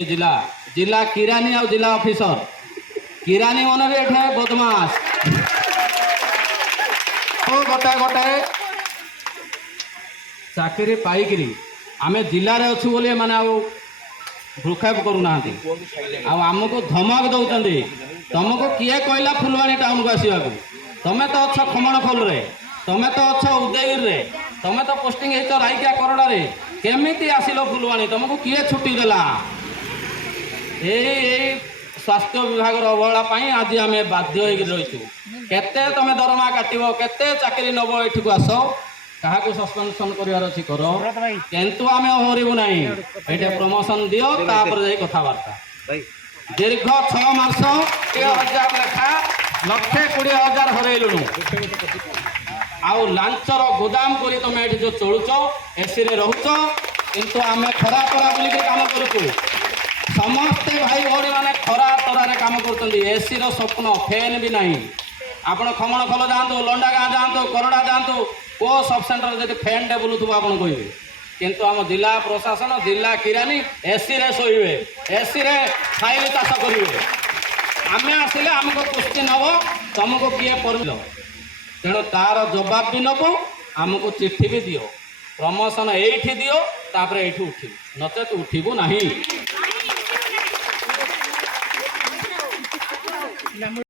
जिला जिला किरानी और जिला ऑफिसर किरानी मन भी एठे बदमाश तो गोटे गोटे चाकरी पाइकरी आम जिले में अच्छु बोली मैंने भ्रुक्षेप करूना आमको धमक दौरान तुमको किए कहला फुलवाणी टाउन को आसवा तुम्हें तो अच्छ खमणखोल रे तुम्हें तो अच्छ उदयगिरी रे तुम्हें तो पोस्टिंग हो रायकिया करड़ा रे केमिति आसिल फुलवाणी तुमको किए छुट्टी देला स्वास्थ्य विभाग अवहेला आज आम बाध्य रहीचु केते तुम दरमा काट केते चाकरी नब ये आस क्या सस्पेंशन कर किंतु आम हरबू ना ये प्रमोशन दियो तापर कथबार्ता दीर्घ 6 मास 10,000 लेखा 1,20,000 हरइलुणु आउ लांचर गोदाम कर तुम ये जो चलुच एसी रे रहुच किंतु आम खरा तरा बोलिक काम करूँ समस्ते भाई भौणी मैंने खरा तरार काम कर एसी स्वप्न फैन भी नहीं आपण खमण खोल जातु लंडा गाँ जातु करड़ा जातु को सब सेंटर जब फैन टे बुलूब आप कहे किंतु आम जिला प्रशासन जिला किरानी एसी रे शोबे एसी रे खाइल चाष करेंगे आम आसिले आमको पुष्टि नब तुमको किए पर तेणु तार जवाब भी नबु आमको चिट्ठी भी दियो प्रमोशन ये दियो तापर ये उठिबु नचेत उठिबु नहीं।